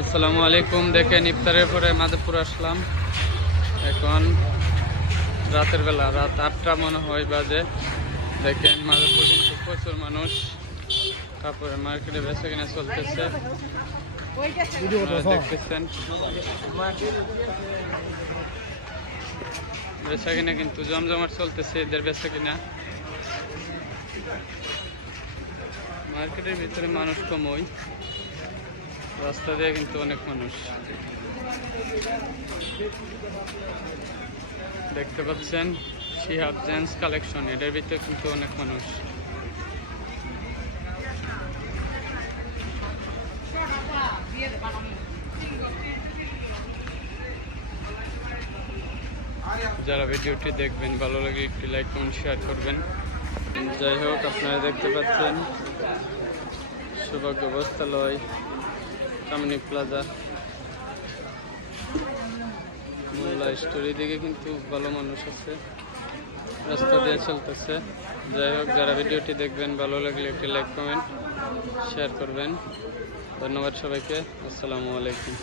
আসসালামু আলাইকুম। দেখেন ইফতারের পরে মাধবপুর আসলাম। এখন রাতের বেলা, রাত 8টা মনে হয় বাজে। দেখেন মাধবপুর কিন্তু প্রচুর মানুষ। তারপরে মার্কেটে বেচা কিনা চলতেছে, দেখতেছেন। বেচা কিনা কিন্তু জমজমাট চলতেছে, এদের বেচা কিনা। মার্কেটের ভিতরে মানুষ কমই, রাস্তা দিয়ে কিন্তু অনেক মানুষ দেখতে পাচ্ছেন। শিহাব জেন্টস কালেকশন, এটার ভিতরে কিন্তু অনেক মানুষ। যারা ভিডিওটি দেখবেন ভালো লাগে একটি লাইক কমেন্ট শেয়ার করবেন। যাই হোক, আপনারা দেখতে পাচ্ছেন সৌভাগ্য বস্ত্রালয়, কামিনী প্লাজা, মোল্লা স্টোরি দিকে কিন্তু ভালো মানুষ আছে, রাস্তা দিয়ে চলতেছে। যাই হোক, যারা ভিডিওটি দেখবেন ভালো লাগলে একটি লাইক কমেন্ট শেয়ার করবেন। ধন্যবাদ সবাইকে। আসসালামু আলাইকুম।